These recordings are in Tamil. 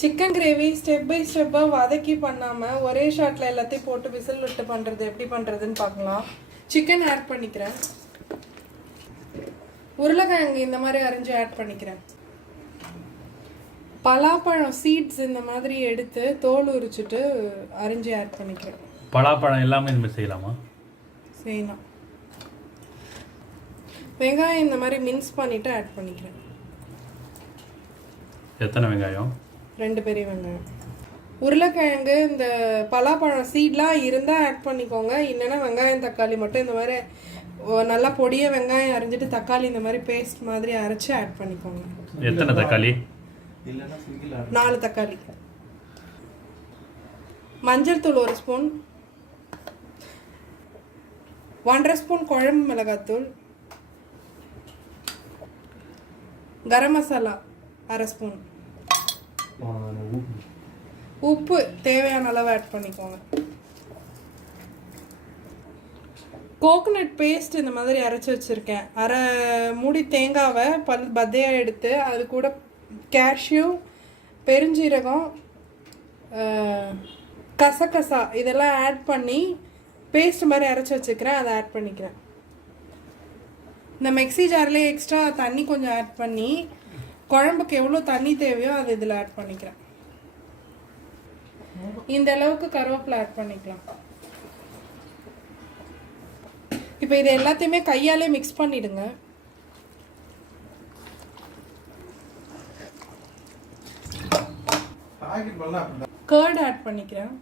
சிக்கன் கிரேவி ஸ்டெப் பை ஸ்டெப்பாக வதக்கி பண்ணாமல் ஒரே ஷாட்டில் எல்லாத்தையும் போட்டு விசில் விட்டு பண்ணுறது எப்படி பண்ணுறதுன்னு பார்க்கலாம். சிக்கன் ஆட் பண்ணிக்கிறேன். உருளைக்கிழங்கு இந்த மாதிரி அரிஞ்சு ஆட் பண்ணிக்கிறேன். பலாப்பழம் சீட்ஸ் இந்த மாதிரி எடுத்து தோல் உரிச்சிட்டு அரிஞ்சு ஆட் பண்ணிக்கிறேன். பலாப்பழம் எல்லாமே இந்த மாதிரி செய்யலாமா? செய்யலாம். வெங்காயம் இந்த மாதிரி மின்ஸ் பண்ணிவிட்டு ஆட் பண்ணிக்கிறேன். எத்தனை வெங்காயம்? 2 பெரிய வெங்காயம். உருளைக்கிழங்கு இந்த பலாப்பழம் சீட்லாம் இருந்தால் ஆட் பண்ணிக்கோங்க. இல்லைன்னா வெங்காயம் தக்காளி மட்டும் இந்த மாதிரி நல்லா பொடிய வெங்காயம் அரைஞ்சிட்டு தக்காளி இந்த மாதிரி பேஸ்ட் மாதிரி அரைச்சி ஆட் பண்ணிக்கோங்க. எத்தனை தக்காளி? 4 தக்காளி. மஞ்சள் தூள் 1 ஸ்பூன், 1.5 ஸ்பூன் குழம்பு மிளகாத்தூள், கரம் மசாலா 1/2 ஸ்பூன், உப்பு தேவையான அளவு ஆட் பண்ணிக்கோங்க. கோகோனட் பேஸ்ட் இந்த மாதிரி அரைச்சி வச்சுருக்கேன். 1/2 மூடி தேங்காவை பத்தையாக எடுத்து அது கூட கேஷ்யூ, பெருஞ்சீரகம், கசகசா இதெல்லாம் ஆட் பண்ணி பேஸ்ட் மாதிரி அரைச்சி வச்சுக்கிறேன். அதை ஆட் பண்ணிக்கிறேன். இந்த மிக்ஸி ஜார்லேயே எக்ஸ்ட்ரா தண்ணி கொஞ்சம் ஆட் பண்ணி குழம்புக்கு எவ்வளோ தண்ணி தேவையோ அது இதில் ஆட் பண்ணிக்கிறேன். இந்த அளவுக்கு கருவேப்பிலை ஆட் பண்ணிக்கலாம். இப்போ இது எல்லாத்தையுமே கையாலே மிக்ஸ் பண்ணிடுங்க. கர்ட் ஆட் பண்ணிக்கிறேன்.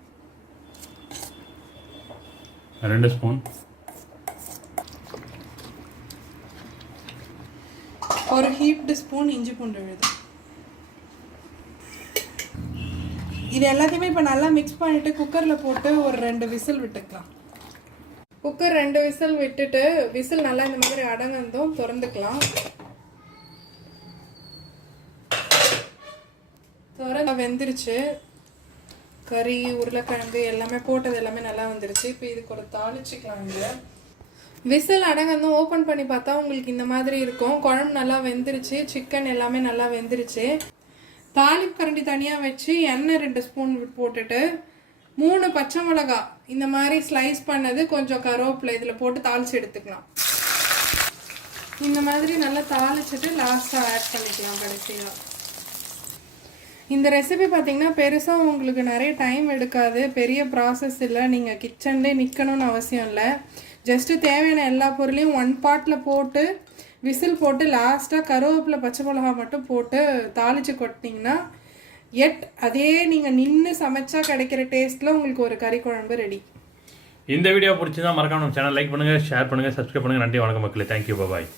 2 ஸ்பூன். ஒரு ஹீப்டு ஸ்பூன் இஞ்சி பூண்டு விழுது. இது எல்லாத்தையுமே இப்போ நல்லா மிக்ஸ் பண்ணிவிட்டு குக்கரில் போட்டு ஒரு 2 விசில் விட்டுக்கலாம். குக்கர் 2 விசில் விட்டுட்டு விசில் நல்லா இந்த மாதிரி அடங்கந்தும் திறந்துக்கலாம். வெந்துருச்சு. கறி, உருளைக்கிழங்கு எல்லாமே போட்டது எல்லாமே நல்லா வந்துருச்சு. இப்போ இதுக்கு ஒரு தாளிச்சிக்கலாம். இங்கே விசில் அடங்கந்தும் ஓப்பன் பண்ணி பார்த்தா உங்களுக்கு இந்த மாதிரி இருக்கும். குழம்பு நல்லா வெந்துருச்சு. சிக்கன் எல்லாமே நல்லா வெந்துருச்சு. தாளிப்பு கரண்டி தனியாக வச்சு எண்ணெய் 2 ஸ்பூன் போட்டுட்டு 3 பச்சை மிளகா இந்த மாதிரி ஸ்லைஸ் பண்ணது, கொஞ்சம் கருவேப்பிலை இதில் போட்டு தாளித்து எடுத்துக்கலாம். இந்த மாதிரி நல்லா தாளிச்சிட்டு லாஸ்ட்டாக ஆட் பண்ணிக்கலாம் கடைசியாக. இந்த ரெசிபி பார்த்தீங்கன்னா பெருசாக உங்களுக்கு நிறைய டைம் எடுக்காது. பெரிய ப்ராசஸ் இல்லை. நீங்கள் கிச்சன்லேயே நிற்கணும்னு அவசியம் இல்லை. ஜஸ்ட்டு தேவையான எல்லா பொருளையும் 1 பாட்டில் போட்டு விசில் போட்டு லாஸ்ட்டாக கருவேப்பிலை பச்சை மிளகா மட்டும் போட்டு தாளித்து கொட்டினீங்கன்னா அதே நீங்கள் நின்று சமைச்சா கிடைக்கிற டேஸ்ட்டில் உங்களுக்கு ஒரு கறி குழம்பு ரெடி. இந்த வீடியோ பிடிச்சிருந்தா மறக்காம நம்ம சேனல் லைக் பண்ணுங்கள், ஷேர் பண்ணுங்கள், சப்ஸ்கிரைப் பண்ணுங்கள். நன்றி, வணக்கம் மக்களே. தேங்க்யூ, பாய்.